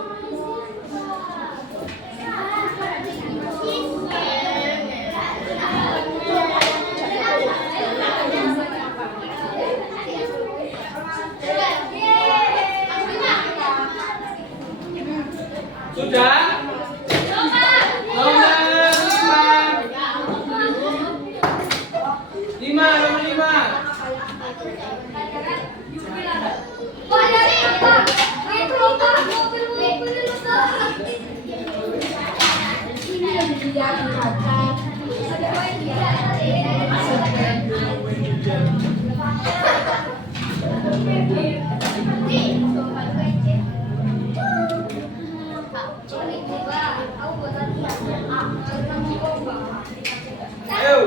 Sudah? Nomor 5. Nomor 5. Ayo,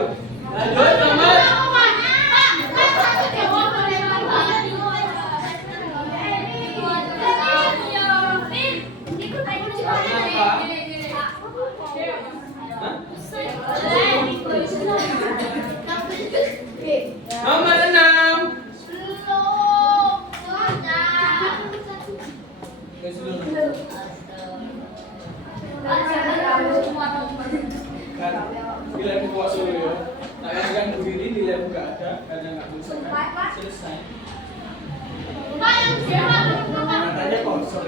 lanjut nomor. Nomor 6. Kan, bila aku buat solo ya. Nah, kan berdiri di lab nggak ada, karena nggak bisa. Selesai. Katanya kosong.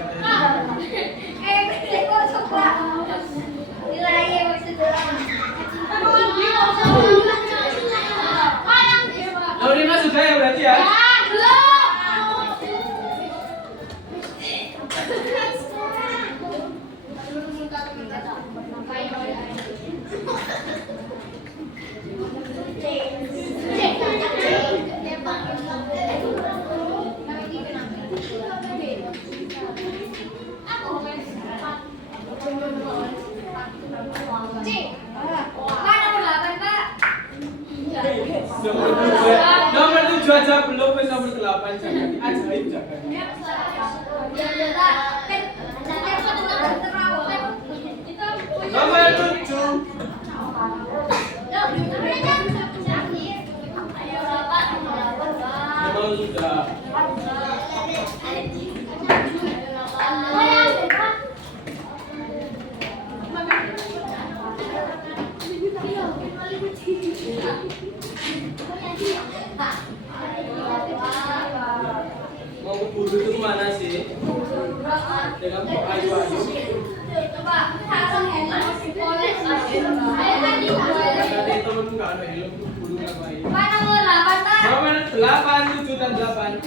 Nomor 5 sudah ya berarti ya? Nomor 7 aja belum, nomor 8 jangan. Ajaib jangan. Nomor 7. Nomor sudah. Mau buru itu kemana sih? Dengan Pak Ayu. Tadi temen nggak ada helm buru. ngapain? Pak nomor 8, Pak. Nomor 8, 7 dan 8. 8.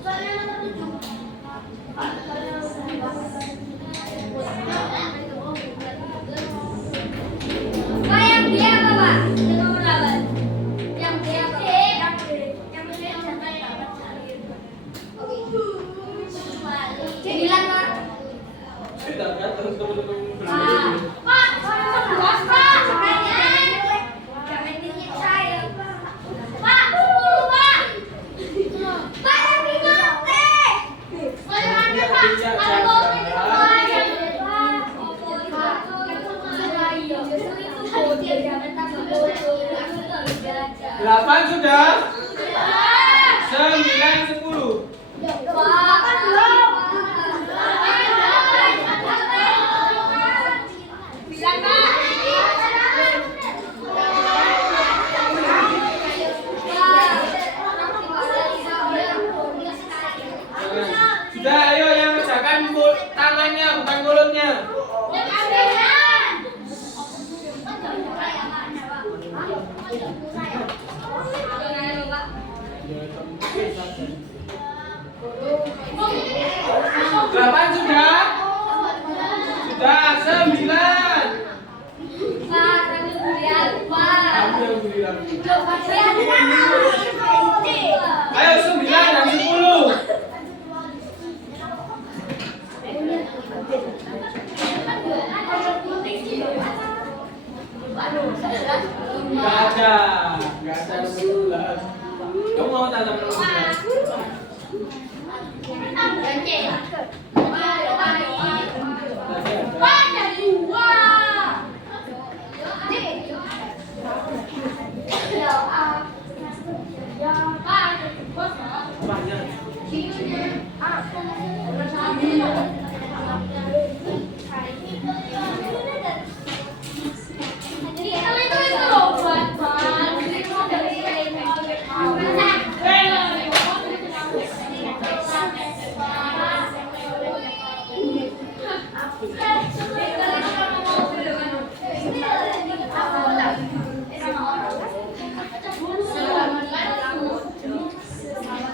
Soalnya nomor 7. Pak, yang D apa, Pak? Yang nomor 8. Yang D apa? Yang D siapa yang dapat? Oke. 9, Pak. Kita kan terus teman-teman Pak, Pak, 11, Pak. Jangan dikit saya. Pak, 10, Pak. Pak, yang ingat, Saya ada, Pak. Ada kopi di rumah. Pak. Itu bocil, jangan tambah bocil. 8 sudah. 9, 10. Pak, kan belum. Bilang, Pak. Sudah, ayo yang kerjakan tangannya bukan mulutnya. Delapan sudah? Sudah, 9. Aku yang bilang. Ayo 9 dan 10. Gak ada 11. Kamu mau tanda nomor 11? Banyak.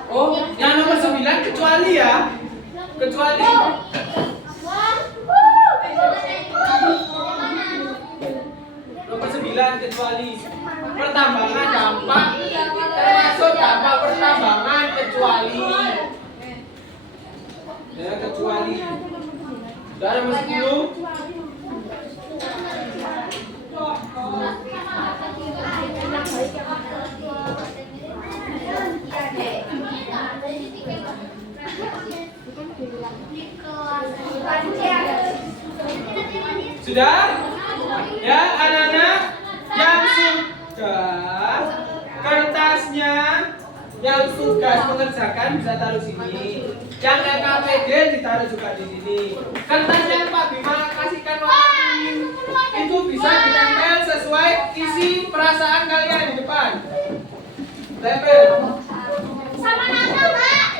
Oh, yang nomor 9 kecuali ya. Kecuali. Nomor 9 kecuali. Pertambangan dampak termasuk dampak pertambangan kecuali. Ya, kecuali. Sudah nomor 10. Sudah? Ya, anak-anak yang sudah kertasnya yang tugas mengerjakan bisa taruh sini. Yang LKPD ditaruh juga di sini. Kertas yang Pak Bima kasihkan warna kuning itu bisa ditempel sesuai isi perasaan kalian di depan. Tempel. Sama nama, Pak.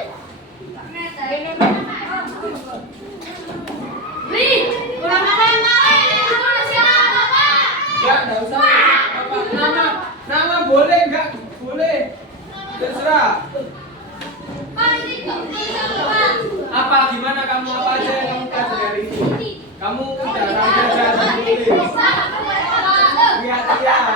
Kurang apa? Ya, enggak usah. Nama boleh enggak? Boleh. Terserah. Apa gimana kamu apa aja yang kamu pelajari ini? Kamu udah belajar menulis. Lihat-lihat.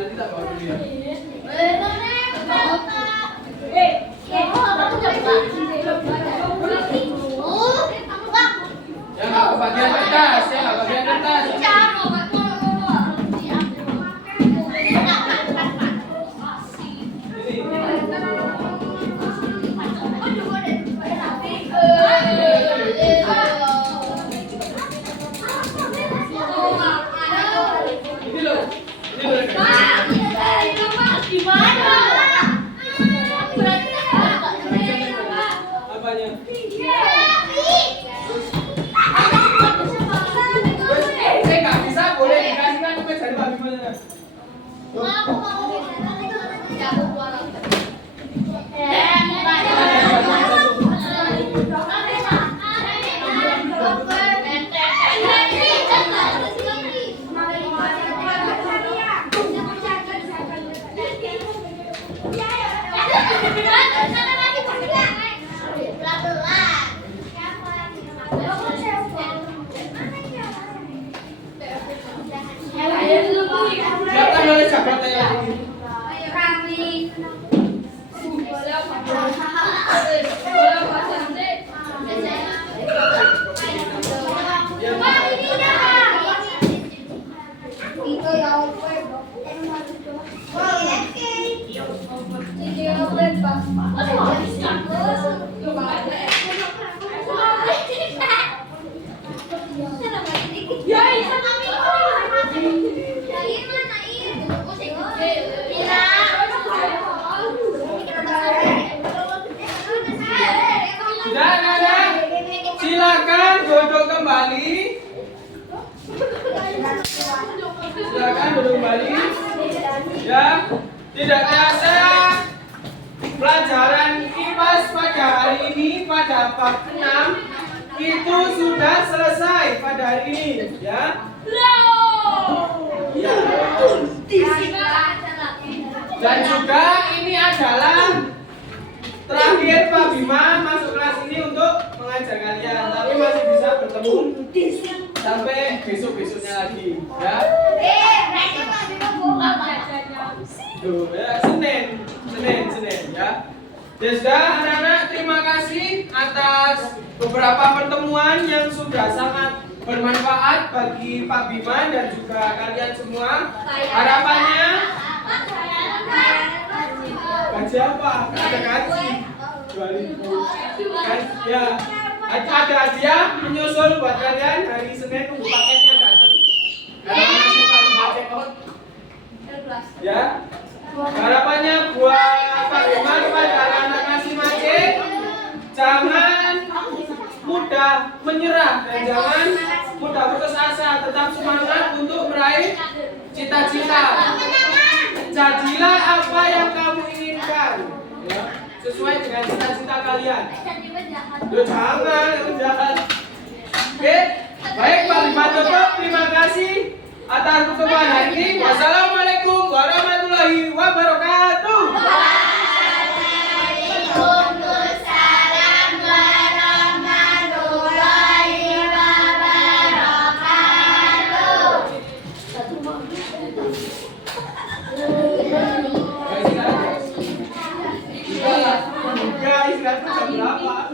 Nanti tak bawa dulu ya. Ya nggak kebagian kertas, ya nggak kebagian kertas. Ini. Gimana? Apanya? Saya nggak bisa, boleh dikasihkan ke jari Pak Bima. Siapa boleh Jakarta yang ini? Sudah ada? Silakan duduk kembali. Silakan duduk kembali. Ya, tidak terasa pelajaran IPAS pada hari ini pada bab 6 itu sudah selesai pada hari ini, ya. Ya. Dan juga ini adalah terakhir Pak Bima masuk kelas ini untuk mengajar kalian, tapi masih bisa bertemu sampai besok-besoknya lagi, ya. Tuh, ya, Senin, ya. Ya sudah, anak-anak, terima kasih atas beberapa pertemuan yang sudah sangat bermanfaat bagi Pak Bima dan juga kalian semua. Harapannya gaji apa? Ada gaji 2.000. Ya, ada hadiah menyusul buat kalian hari Senin, tunggu paketnya datang. Karena masih Pak Bima check out. Ya. Harapannya buat Pak Bima kepada anak-anak ngasih mace, jangan mudah menyerah dan jangan mudah putus asa, tetap semangat untuk meraih cita-cita. Jadilah apa yang kamu inginkan, ya, sesuai dengan cita-cita kalian. Jangan jahat. Oke, baik Pak Bima tutup. Terima kasih atas pertemuan hari ini. Wassalamualaikum warahmatullahi wabarakatuh. Waalaikumsalam warahmatullahi wabarakatuh. Guys, jam berapa?